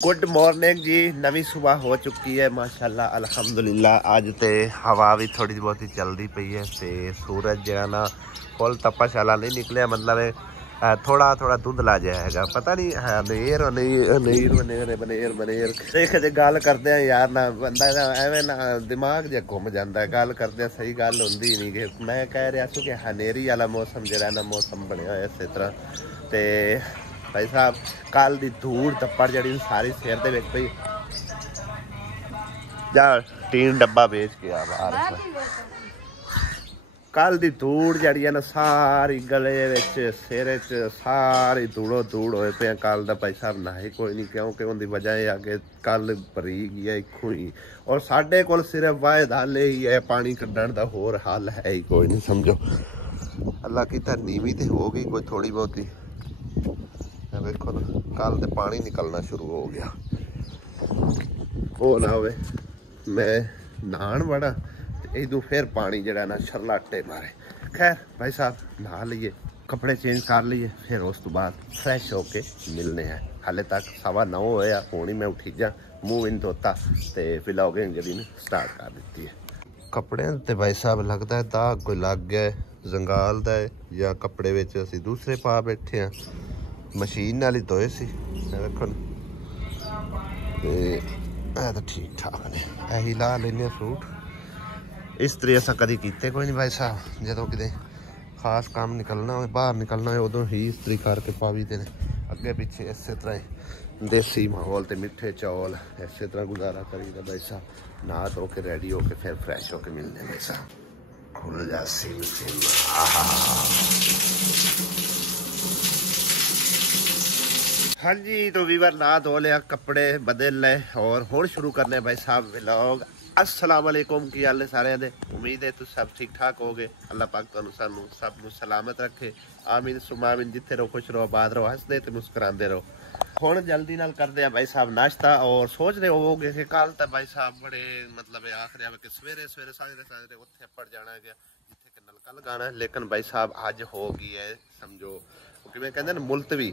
Good morning जी। नवी सुबह हो चुकी है माशाल्लाह अल्हम्दुलिल्लाह। अज तो हवा भी थोड़ी बहुत ही चलती पई है तो सूरज जो ना फुल तपश वाला नहीं निकलिया, मतलब थोड़ा थोड़ा धुंधला जहा है, पता नहीं है अनेर अनेर बनेर बनेर बनेर देख गल करते हैं यार ना बंदा ना एवं ना दिमाग जो घूम जाता है। गल करते सही गल होंगी नहीं कि मैं कह रहा कि हनेरी वाला मौसम जो ना मौसम बनया इस तरह तो भाई साहब कल की धूड़ तप्पड़ जी सारी सिर दे पई जा टीन डब्बा बेच के आ बाहर। कल की धूड़ जी है ना सारी गले सिर सारी धूड़ो धूड़ होए पे। कल का भाई साहब ना ही कोई नहीं, क्योंकि उनकी वजह यह कि कल भरी गई है इखू ही, और साढ़े को सिर्फ वायद हल ही है, पानी कढ़न का होर हल है ही कोई नहीं। समझो अल्लाह की तो नीवी तो हो गई कोई थोड़ी बहुत ही। देखो ना कल तो पानी निकलना शुरू हो गया, वो ना हो मैं नहान बड़ा इदू फिर पानी जरा ना शरलाटे मारे। खैर भाई साहब नहा लीए, कपड़े चेंज कर लीए, फिर उस तो बाद फ्रैश होके मिलने हैं। हाले तक 9:15 होया, हुण ही मैं उठी जा मूँह भी नहीं धोता तो व्लॉगिंग जी स्टार्ट कर दी है। कपड़े तो भाई साहब लगता है दाग कोई लग गया जंगाल का है, या कपड़े विच असीं दूसरे पा बैठे हैं। मशीन नाल ही धोए सी देखो तो ठीक ठाक ने, यही ला लेने फ्रूट। इस्त्री असां कदी कीते कोई नहीं भाई साहब, जो कि खास काम निकलना हो बाहर निकलना हो उदों ही इस्त्री करके पावी देने। अगे पिछे इस तरह ही देसी माहौल ते मिठे चौल इस तरह गुजारा करीदा भाई साहब। नहा धो के रेडी होके फिर फ्रैश होके मिलने भाई साहब। खुल जा सिम हाँ जी। तो वीवर नहा धो लिया, कपड़े बदल ले और हुण शुरू करने भाई साहब व्लॉग। अस्सलाम वालेकुम, की हाल है सारे दे? उम्मीद है तुम सब ठीक ठाक हो गए। अल्लाह पाक तुहानू सानू सब नू सलामत रखे, आमीन सुमा आमीन। जिथे रहो खुश रहो, आबाद रहो, हसदे ते मुस्कुरांदे रहो। हुण जल्दी नाल करदे आ भाई साहब नाश्ता। और सोच रहे होवोगे कि कल तो भाई साहब बड़े मतलब आखिर आवे कि सवेरे सवेरे साजरे उत्थे पड़ जाना गया जिथे कि नलका लगाना है, लेकिन भाई साहब अज हो गई है समझो कि मैं कहते ना मुलतवी,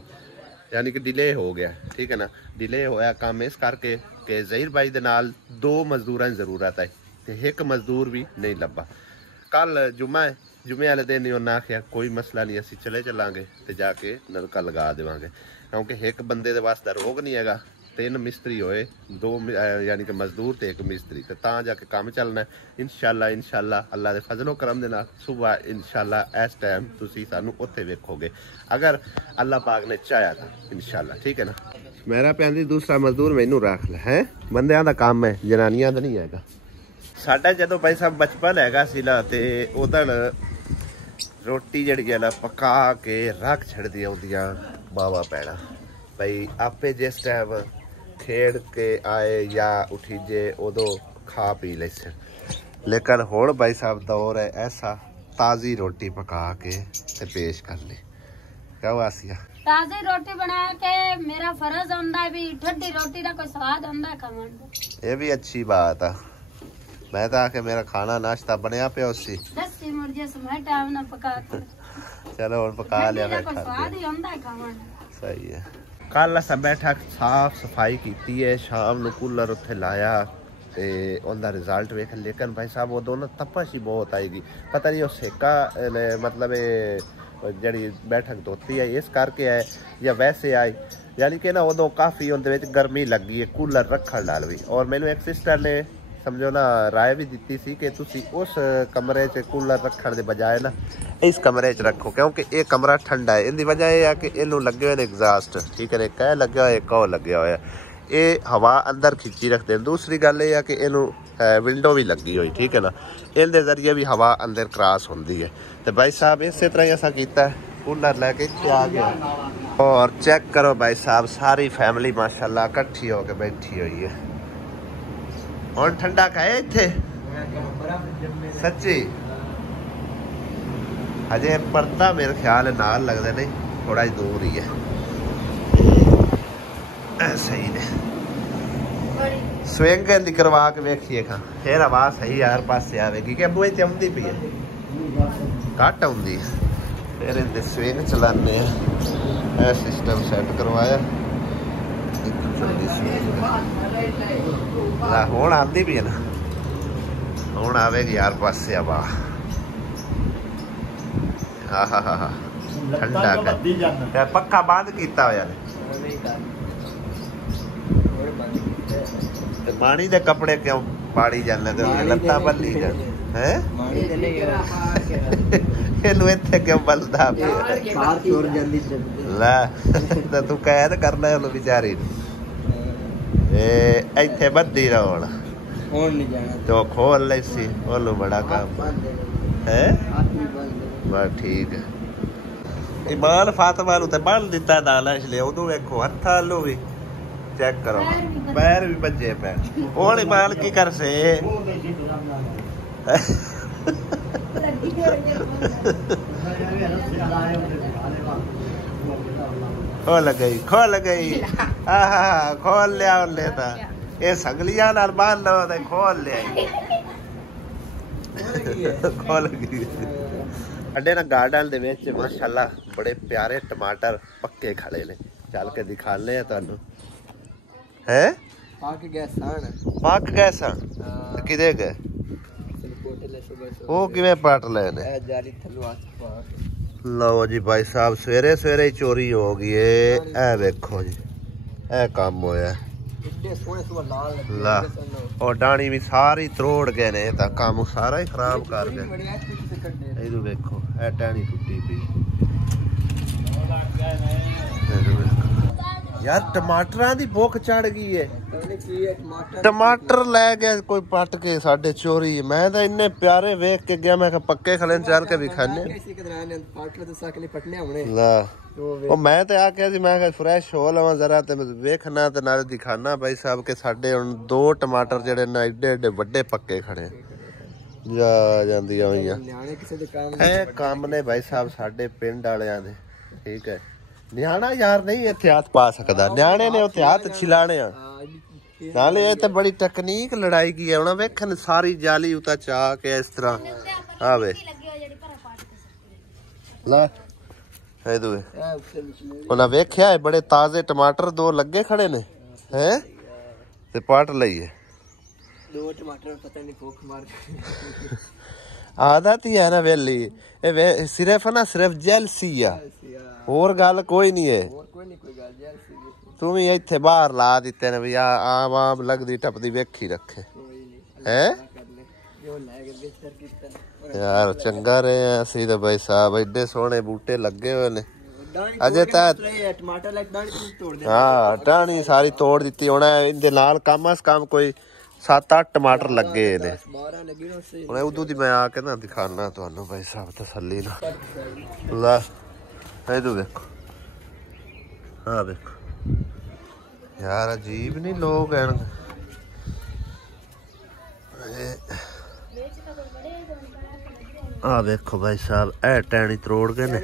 यानी कि डिले हो गया। ठीक है ना, डिले होया काम इस करके कि ज़हीर भाई दे नाल 2 मजदूरों की जरूरत है तो एक मजदूर भी नहीं लभा। कल जुम्मा है, जुम्मे वाले दिन उन्हें आख्या कोई मसला नहीं, असी चले चलांगे तो जाके नलका लगा देवांगे, क्योंकि एक बंदे दे वास्ते रोग नहीं है। 3 मिस्त्री होए, 2 यानी कि मजदूर तो 1 मिस्त्री, तो जाके काम चलना है। इंशाल्लाह इंशाल्लाह अल्लाह के फजलो करम दे नाल सुबह इंशाल्लाह इस टाइम तुसी सानू उत्थे वेखोगे, अगर अल्लाह पाक ने चाहा तो इंशाल्लाह। ठीक है ना। मेरा पैंदी दूसरा मजदूर मैनू रख ले है, बंदियां दा काम है, जनानियां दा नहीं हैगा। साडा जदों भाई साहब बचपन हैगा सीला ते उदण रोटी जिहड़ी है ना पका के रख छड़दी आउंदियां बावा पैणा भाई आपे जिस टाइम खेड़ के आए या उठीजे उदों खा पी ले। लेकिन हुण भाई साहब दौर है ऐसा ताज़ी रोटी पका के ते पेश कर ले। क्या आसिया ताज़ी रोटी बना के मेरा फर्ज होंदा है भी ठंडी रोटी का कोई स्वाद होंदा है खावन दा। ये भी अच्छी बात है। मैं तो आके मेरा खाना नाश्ता बनया पे उसी दस्सी मुर्जे समय टाइम ना पका के चलो और पका लिया कोई स्वाद ही होंदा है खावन। सही है। कल असां बैठा साफ सफाई की है, शाम नू कूलर उत्थे लाया ते उनका रिजल्ट वेख। लेकिन भाई साहब वो दोनों तपश ही बहुत आएगी, पता नहीं वो सेका मतलब जड़ी बैठक धोती है इस करके है या वैसे आए, यानी कि ना उदों काफ़ी उनके गर्मी लगी है कूलर रखने नाल भी। और मैनू एक सिस्टर ने समझो ना राय भी दी सी कि तुसी उस कमरे च कूलर रखने के बजाय ना इस कमरे च रखो, क्योंकि ये कमरा ठंडा है। इनकी वजह यह है कि इनू लगे हुए एग्जास्ट, ठीक है, एक लगे हुआ एक और लगे हुआ, ये हवा अंदर खिंची रखते हैं। दूसरी गल यह है कि इनू विंडो भी लगी हुई, ठीक है ना, इनके जरिए भी हवा अंदर क्रॉस होती है। तो भाई साहब इस तरह ही असा किया, कूलर लैके इतने आ गया। और चेक करो भाई साहब सारी फैमिली माशाल्लाह इकट्ठी होकर बैठी हुई है। और ठंडा खाए इत्थे सच्ची अजे परता मेरे ख्याल नाल लगता नहीं, थोड़ा ही दूर ही है। सही ने स्विंग की करवा के वेखिए खा, फिर आवाज सही यार पास आएगी कि अबू इतनी आती पी है घट आती, फिर इनते स्विंग चलाने सिस्टम सेट करवाया। ਹੁਣ ਆਉਂਦੀ ਵੀ ਹੈ ਨਾ, ਹੁਣ ਆਵੇਗੀ ਯਾਰ ਪਾਸੇ ਆ ਵਾਹ ਆਹਾ ਠੰਡਾ ਕਰ ਪੱਕਾ ਬੰਦ ਕੀਤਾ ਹੋਇਆ ਨੇ ਤੇ ਪਾਣੀ ਦੇ ਕੱਪੜੇ ਕਿਉਂ ਪਾੜੀ ਜਾਂਦੇ ਤੇ ਲੱਤਾਂ ਬੱਲੀ ਜਾਂਦੇ ਹੈ ਇਹਨੂੰ ਇੱਥੇ ਕਿਉਂ ਬਲਦਾ ਪਿਆ ਲੈ ਤਾਂ ਤੂੰ ਕਹਿ ਤੇ ਕਰਨਾ ਉਹਨੂੰ ਵਿਚਾਰੀ ਨੂੰ ਇਹ ਇੱਥੇ ਬੱਦੀ ਰਹੋ ਹੁਣ ਨਹੀਂ ਜਾਣਾ ਤੋ ਖੋਲ ਲਈ ਸੀ ਉਹਨੂੰ ਬੜਾ ਕੰਮ ਹੈ ਬਸ ਠੀਕ ਹੈ ਇਮਾਨ ਫਾਤਿਮਾ ਨੂੰ ਤੇ ਬੰਨ ਦਿੱਤਾ ਨਾਲ ਇਸ ਲਈ ਉਦੋਂ ਵੇਖੋ ਹੱਥਾਂ ਲੋ ਵੀ ਚੈੱਕ ਕਰੋ ਪੈਰ ਵੀ ਭੱਜੇ ਪੈ ਹੁਣ ਇਮਾਨ ਕੀ ਕਰਸੇ खोल गई खोल लिया लेता ये सगलियां नाल बांध लो ते खोल लिया खोल गई अड्डे ना गार्डन दे विच माशाअल्लाह बड़े प्यारे टमाटर पक्के खड़े ने चल के दिखाने हैं तुहानू हैं पक गए सन किदे गए वो किवें पट लए ने लो जी भाई साहब सवेरे सवेरे ही चोरी हो गई है वेखो जी ए काम होया ला और डाणी भी सारी त्रोड़ गए ने ता काम सारा ही खराब कर गए इधर वेखो ए डाणी टूटी पई यार टमाटरां दी भुख चढ़ गई है टमाटर लै गया कोई पट के साडे चोरी मैं तो इन्ने प्यारे वेख के गया मैं पक्के खले चल के भी खाने ला ओ मैं ते आख्या सी मैं फ्रेश हो लवां जरा ते वेखना ते नाले दिखाना भाई साहब के साडे हुण 2 टमाटर जेड़े ना एडे एडे वड्डे पक्के खड़े जा जांदियां होईयां ए काम ने भाई साहब साडे पिंड वालियां दे ठीक है ਨਿਆਣਾ ਯਾਰ ਨਹੀਂ ਇੱਥੇ ਹੱਥ ਪਾ ਸਕਦਾ ਨਿਆਣੇ ਨੇ ਉੱਥੇ ਹੱਥ ਛਿਲਾਣੇ ਆ ਨਾਲੇ ਇਹ ਤੇ ਬੜੀ ਟੈਕਨੀਕ ਲੜਾਈ ਕੀ ਹੈ ਉਹਨਾਂ ਵੇਖਣ ਸਾਰੀ ਜਾਲੀ ਉਤਾ ਚਾ ਕੇ ਇਸ ਤਰ੍ਹਾਂ ਆਵੇ ਲੈ ਇਹ ਦੂਏ ਉਹਨਾਂ ਵੇਖਿਆ ਹੈ ਬੜੇ ਤਾਜ਼ੇ ਟਮਾਟਰ 2 ਲੱਗੇ ਖੜੇ ਨੇ ਹੈ ਤੇ ਪਟ ਲਈਏ 2 ਟਮਾਟਰ ਪਤਾ ਨਹੀਂ ਭੁੱਖ ਮਾਰ आदत ही है ना वेली सिर्फ ना सिर्फ जेलसी आ और गल कोई नहीं है तू भी इत्थे बाहर ला दिते ने भी आम आम लगदी टपदी वेखी रखे हैं यार चंगा रहे असी तो भाई साहब एडे सोहने बूटे लगे हुए ने अजे हाँ टाणी सारी तोड़ दी होना इहदे नाल कम अस कम कोई 7-8 टमाटर लगे ने उदू दी मैं आके ना दिखाना तुहानू भाई साहब तसल्ली ना ला इधर देखो हाँ देखो यार अजीब नहीं लोग हैं हाँ देखो भाई साहब ए टैनी तरोड़ गए ने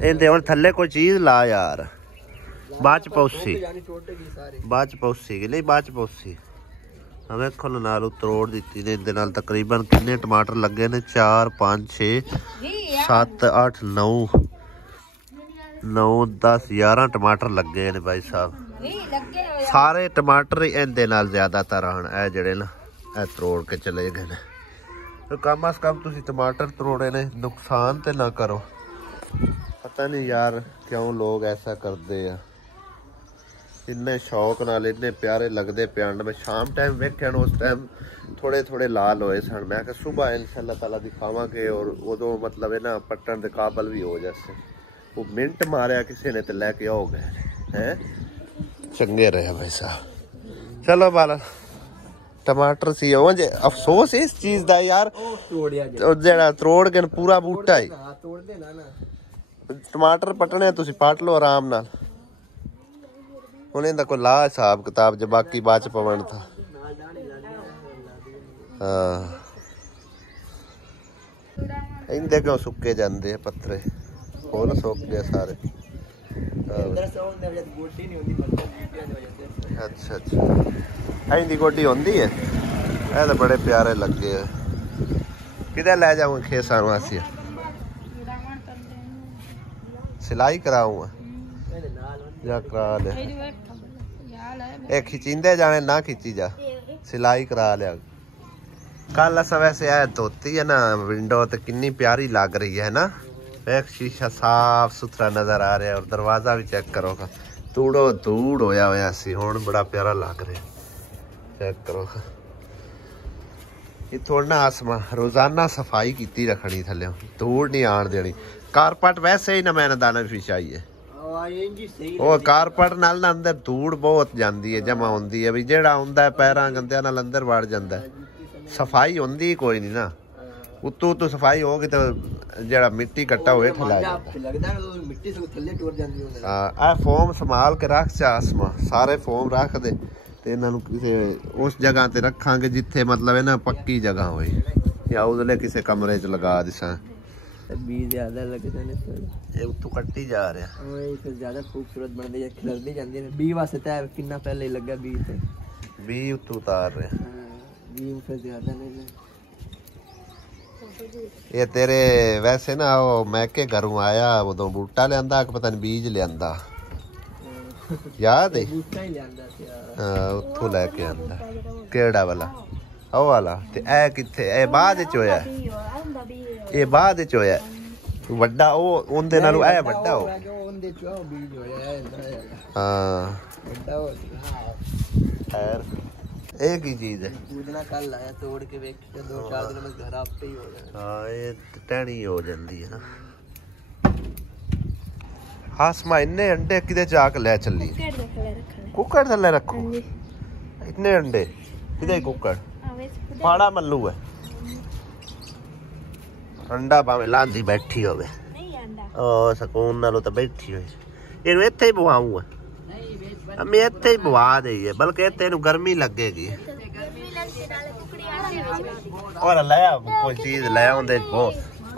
इहदे हुण थल्ले कोई चीज ला यार बाद च पौसी नहीं बाद च पौसी वेखो नाल तरोड़ दी ने इहदे नाल तकरीबन किन्ने टमाटर लगे ने 4 5 6 7 8 9 9 10 11 टमाटर लगे ने भाई साहब सारे टमाटर इहदे नाल ज्यादातर हन ए जेड़े ना ए तरोड़ के चले गए ने तो कम अज कम तुसीं टमाटर तरोड़े ने नुकसान ते ना करो पता नहीं यार क्यों लोग ऐसा करते हैं इन्ने शौक नाल इन्ने प्यारे लगते पिंड में शाम टाइम वेखे उस टाइम थोड़े थोड़े लाल होए सन मैं सुबह इंशाअल्लाह ताला दिखावांगे और उदों मतलब है ना पट्टन दे काबल भी हो जैसे वो मिनट मारिया किसी ने तो लैके हो गए हैं चंगे रहे भाई साहब चलो बाला टमाटर सी जे अफसोस इस चीज दा यार जेड़ा तरोड़ के पूरा बूटा ही टमाटर पटने तुसीं पट लो आराम नाल उन्हें कोई ला हिसाब किताब जो बाकी बाद च पवन था हाँ इंदे क्यों सुके जाते हैं पत्थरे फुल सुक गए सारे अच्छा अच्छा इंदी गोडी होंदी है ये तो बड़े प्यारे लगे किधर ले जाऊंगा खेसा वासी सिलाई कराऊंगा या करा ले ये खिंचींदे जाने ना खिंची जा, सिलाई करा लिया। कल अस वैसे आए धोती है ना विंडो तो कितनी प्यारी लग रही है ना। एक शीशा साफ सुथरा नजर आ रहा है और दरवाजा भी चेक करो, धूड़ो धूड़ होया होया सी, हुण बड़ा प्यारा लग रहा है। चेक करो ये थोड़ा ना आसमा रोजाना सफाई की रखनी, थले धूड़ नहीं आन देनी। कारपेट वैसे ही ना मैंने दाना बिछाई है, ਉਹ कारपेट नाल ना अंदर धूड़ बहुत जाती है, जमा होती है भी जेड़ा आंदा है पैरां गंदियां नाल अंदर वड़ जाता है। सफाई होंदी कोई नहीं ना, उत्तों तो सफाई होगी तो जेड़ा मिट्टी कट्टा होए ठला जाता। हां फोम संभाल के रख चासमा, सारे फोम रख दे ते इन्हां नूं किसे उस जगह ते रखांगे जिथे मतलब है ना पक्की जगह होए, या उधरले किसे कमरे च लगा दिसां। बी ज्यादा लगदे ने फिर ये उत्तों कट्टी जा रहा है, ओए फिर ज्यादा खूबसूरत बनदे या खिलरदी जांदी ने। बी वास्ते तै कितना पहले लगा बी ते बी उत्तों उतार रहे हैं। बी फिर ज्यादा नहीं। ये तेरे वैसे ना वो मैं के घरों आया उदों बूटा लियांदा कि पता नहीं बीज लियांदा, याद है? बूटा ही लियांदा सी। हां उत्थों लेके आंदा। केड़ा वाला? ਉਹ ਵਾਲਾ ਤੇ ਇਹ ਕਿੱਥੇ? ਇਹ ਬਾਅਦ ਵਿੱਚ ਹੋਇਆ, ਇਹ ਬਾਅਦ ਵਿੱਚ ਹੋਇਆ ਵੱਡਾ, ਉਹ ਉਹਦੇ ਨਾਲੋਂ ਇਹ ਵੱਡਾ ਹੋ। ਉਹਦੇ ਚ ਉਹ ਬੀਜ ਹੋਇਆ ਹਾਂ ਵੱਡਾ ਹੋ। ਖੈਰ ਇਹ ਕੀ ਚੀਜ਼ ਹੈ? ਪੂਦਨਾ ਕੱਲ ਆਇਆ ਤੋੜ ਕੇ ਵੇਖ ਕੇ 2-4 ਦਿਨ ਵਿੱਚ ਘਰ ਆਪੇ ਹੀ ਹੋ ਗਿਆ। ਹਾਂ ਇਹ ਟਹਿਣੀ ਹੋ ਜਾਂਦੀ ਹੈ ਨਾ। ਹਾਸਮਾ ਇੰਨੇ ਅੰਡੇ ਕਿਤੇ ਜਾ ਕੇ ਲੈ ਚੱਲੀ? ਕੁੱਕੜ ਥੱਲੇ ਰੱਖੋ ਇੰਨੇ ਅੰਡੇ ਕਿਤੇ? ਕੁੱਕੜ पाड़ा मल्लू है, अंडा भावे लांदी बैठी होवे ओ सुकून नालों तो बैठी होई। इनु इत्थे ही बवाऊं है, मैं इत्थे ही बवा देई है, बल्कि इत्थे इनु गर्मी लगेगी। और ले आ कोई चीज ले आंदे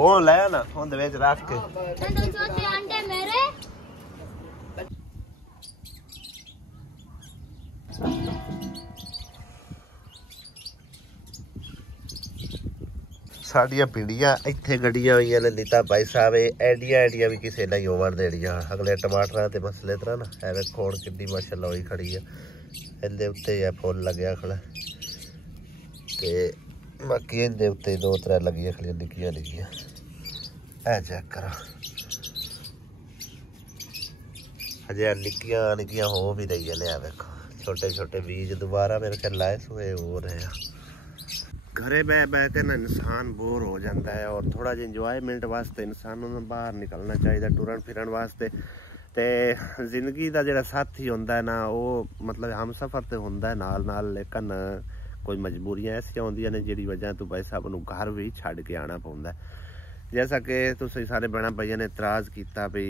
वो ले ना ओंदे विच रख के। अंडे मेरे साड़ियां पिंडियां इत्थे गड्डियां हुई ने नीता भाई साहब। एडिया एडिया भी किसी नहीं होवन देनियां अगले टमाटर ते मसले तरह ना है। वेखो हुण किड्डी माशाअल्लाह होई खड़ी है, इहदे उत्ते ही फुल लग्या खड़ा ते बाकी इहदे उत्ते 2-3 लगियां खड़ियां निक्कियां निक्कियां। ऐ चेक करो अजे निक्कियां निक्कियां हो भी रही ने। वेखो छोटे छोटे बीज दोबारा मेरे ख्याल लाए हुए हो रहे हैं। घरे बह बह के ना इंसान बोर हो जाता है और थोड़ा जिहा इंजॉयमेंट वास्ते इंसान नूं बाहर निकलना चाहिए टुरन फिरन वास्ते। ते जिंदगी का जिहड़ा साथी होंदा है ना वो मतलब हम सफ़र ते होंदा है नाल नाल, लेकिन कोई मजबूरियां ऐसियां होंदियां ने जिहड़ी वजह तो भाई साहब नूं घर भी छड्ड के आना पौंदा है। जैसा कि तुसीं सारे भैणां भाइयां ने इतराज़ किया भी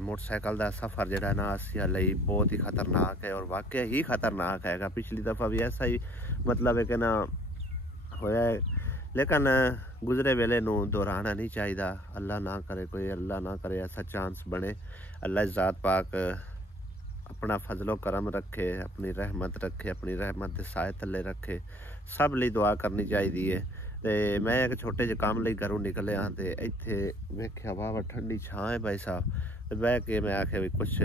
मोटरसाइकिल का सफ़र जिहड़ा ना असीं लई बहुत ही खतरनाक है और वाकई ही खतरनाक हैगा। पिछली दफ़ा भी ऐसा ही मतलब है कि ना होया है, लेकिन गुजरे वेले नूं दोहराना नहीं चाहिए। अल्लाह ना करे कोई, अल्लाह ना करे ऐसा चांस बने। अल्लाह ज़ात पाक अपना फजलो करम रखे, अपनी रहमत रखे, अपनी रहमत के साए थले रखे। सब ਲਈ दुआ करनी चाहिए है। ते मैं एक छोटे जे काम ਲਈ घरों निकले हाँ तो इत्थे वेख्या वाह ठंडी छां है भाई साहब। बह के मैं आखे भी कुछ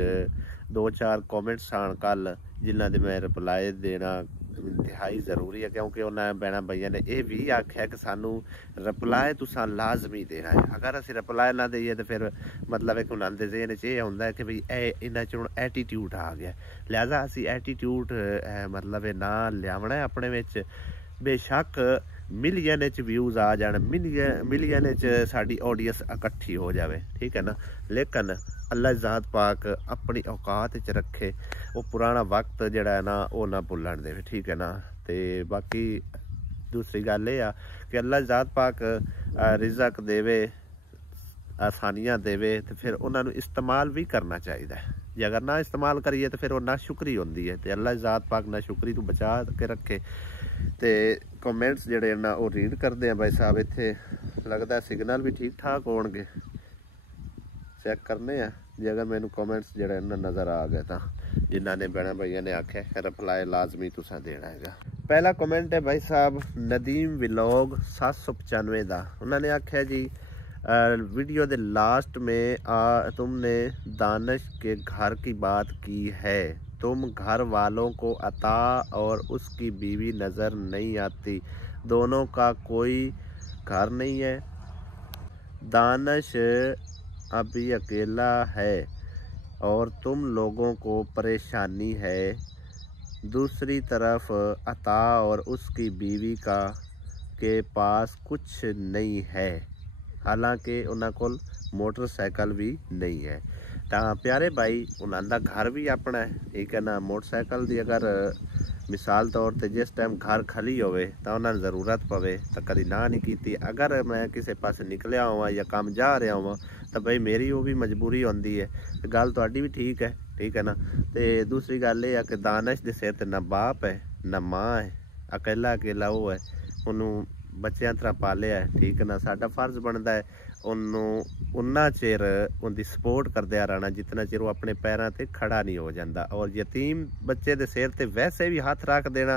2-4 कॉमेंट्स आन कल जिन्हों के मैं रिप्लाई देना इंतहाई जरूरी है, क्योंकि उन्होंने भैन भाइयों ने यह भी आख्या कि सानू रिप्लाई तुसा लाजमी देना है। अगर असीं रिप्लाई ना दईए तो फिर मतलब एक उन्होंने जेहन च यह होंदा है कि भाई इन्हां च हुण एटीट्यूड आ गया, लिहाजा असीं एटीट्यूड मतलब ना लियावना है अपने विच। बेशक मिलियन च व्यूज़ आ जान, मिलियन च साडी ऑडियंस इकट्ठी हो जाए, ठीक है ना, लेकिन अल्लाह ज़ात पाक अपनी औकात च रखे, वो पुराना वक्त जिहड़ा है ना वो ना भुल्लण देवे, ठीक है ना। तो बाकी दूसरी गल ये आ कि अल्लाह ज़ात पाक रिज़क देवे, आसानियां देवे, तो फिर उन्होंने इस्तेमाल भी करना चाहिए। जे अगर ना इस्तेमाल करिए तो फिर वो नाशुक्री होंदी है। तो अल्लाह ज़ात पाक नाशुक्री तो बचा के रखे। तो कमेंट्स जिहड़े ना वो रीड करते हैं भाई साहब। इत्थे लगता सिग्नल भी ठीक ठाक होणगे, चेक करने हैं। जे अगर मैनू कमेंट्स जिहड़े ना नज़र आ गए तो जिन्हों ने भैन भाइयों ने आख्या रिप्लाई लाजमी तुसां देना है। पहला कमेंट है भाई साहब नदीम व्लॉग 795 का। उन्होंने आख्या जी वीडियो के लास्ट में तुमने दानिश के घर की बात की है, तुम घर वालों को अता और उसकी बीवी नज़र नहीं आती, दोनों का कोई घर नहीं है। दानिश अभी अकेला है और तुम लोगों को परेशानी है। दूसरी तरफ अता और उसकी बीवी के पास कुछ नहीं है, हालांकि उन्होंने कोल मोटरसाइकिल भी नहीं है। तो प्यारे भाई उन्होंने घर भी अपना है, ठीक है ना। मोटरसाइकिल की अगर मिसाल तौर पर जिस टाइम घर खाली होवे तो उन्होंने ज़रूरत पवे तो कभी ना नहीं की। अगर मैं किसी पास निकलिया हुआ या काम जा रहा हुआ तो भाई मेरी वो भी मजबूरी होती है। तो गल तुहाडी भी ठीक है ना। तो दूसरी गल ये है कि दानिश के सिर ते ना बाप है ना माँ है, अकेला वो है, उन्होंने बच्चों तरह पालिया है, ठीक है ना। साडा फर्ज बनता है उन्ना चिर उनकी सपोर्ट करदे रहना जितना चिर वो अपने पैरों ते खड़ा नहीं हो जाता। और यतीम बच्चे दे सिर ते वैसे भी हाथ रख देना,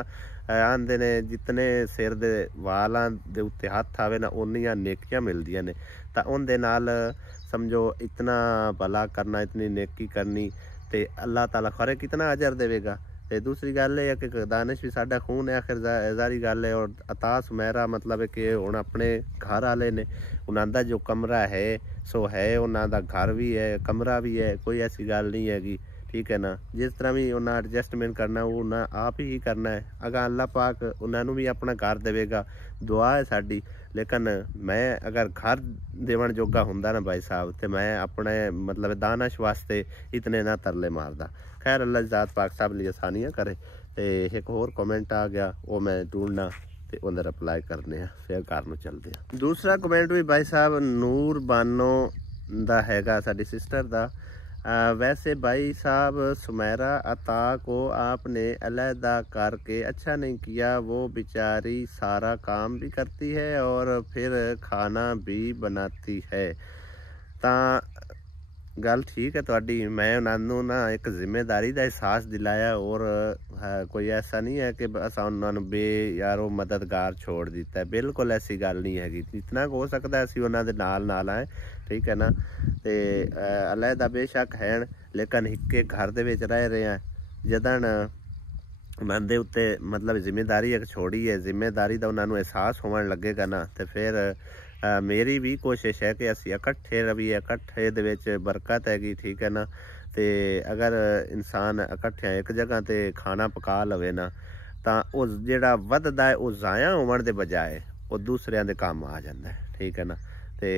आंदे ने जितने सिर दे वालां दे उत्ते हाथ आवे ना उन्नियां नेकियां मिलदियां ने। तां उनदे नाल समझो इतना भला करना, इतनी नेकी करनी ते अल्लाह ताला खरे कितना अजर देवेगा। ते दूसरी गल है कि दानिश भी साडा खून है, आखिर जारी गल है। और अता सुमेरा मतलब है कि हुण अपने घर वाले ने उन्होंने जो कमरा है सो है, उन्होंने घर भी है, कमरा भी है, कोई ऐसी गल नहीं हैगी, ठीक है ना। जिस तरह भी उन्हें एडजस्टमेंट करना वो उन्हें आप ही करना है। अगर अल्लाह पाक उन्होंने भी अपना घर देवेगा, दुआ है साड़ी। लेकिन मैं अगर घर देवन जोगा हुंदा ना भाई साहब तो मैं अपने मतलब दानिश वास्ते इतने ना तरले मारदा। खैर अल्लाह ज़ात पाक सब लिए आसानियाँ करे। तो एक होर कमेंट आ गया वो मैं ढूंढना ते उन्हें रिप्लाई करने हैं, फिर घर में चलते हैं। दूसरा कमेंट भी भाई साहब नूर बानो दा हैगा, साडी सिस्टर दा। वैसे भाई साहब सुमेरा अता को आपने अलहदा करके अच्छा नहीं किया, वो बेचारी सारा काम भी करती है और फिर खाना भी बनाती है। ता गल ठीक है तुहाडी, मैं उन्होंने ना एक जिम्मेदारी का एहसास दिलाया और कोई ऐसा नहीं है कि असा उन्होंने बेयारो मददगार छोड़ दिता है, बिल्कुल ऐसी गल नहीं हैगी। जितना हो सकता है असी उन्होंने नाल आए, ठीक है ना। तो अलहदा बेशक है लेकिन इक्के घर दे विच रह रहे हैं। जदन उन्होंने उत्ते मतलब जिम्मेदारी एक छोड़ी है, जिम्मेदारी का उन्होंने एहसास होने लगेगा ना तो फिर मेरी भी कोशिश है कि असी इकट्ठे रहिए, इकट्ठे दे विच बरकत हैगी, ठीक है ना। तो अगर इंसान इकट्ठे एक जगह ते खाना पका लवे ना तो उस जिहड़ा वधदा है वो ज़ाया होने के बजाय वो दूसरिਆਂ दे काम आ जाता है, ठीक है ना। तो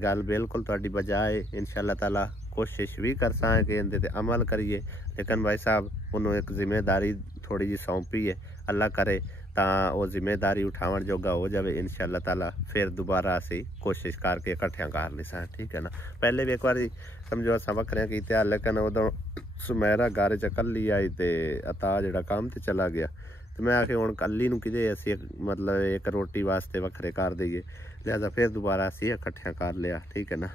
गल बिल्कुल तुहाडी बजाय इंशाअल्लाह ताला कोशिश भी करसा है कि इहदे ते अमल करिए। लेकिन भाई साहब उन्होंने एक जिम्मेदारी थोड़ी जी सौंपी है, अल्लाह करे तो वो जिम्मेदारी उठावन जोगा हो जाए इंशाअल्लाह ताला। फिर दोबारा असी कोशिश करके इकट्ठियां कर लीसा, ठीक है ना। पहले भी एक बार समझो असा वखरियां कीतिया, लेकिन उदों सुमेरा घर च कल्ली आई तो अता जिहड़ा काम ते चला गया। तो मैं आखिर हुण कल्ली नूं किते असी मतलब एक रोटी वास्ते वखरे कर दईए, लिहाजा फिर दोबारा असी इकट्ठियां कर लिया, ठीक है ना।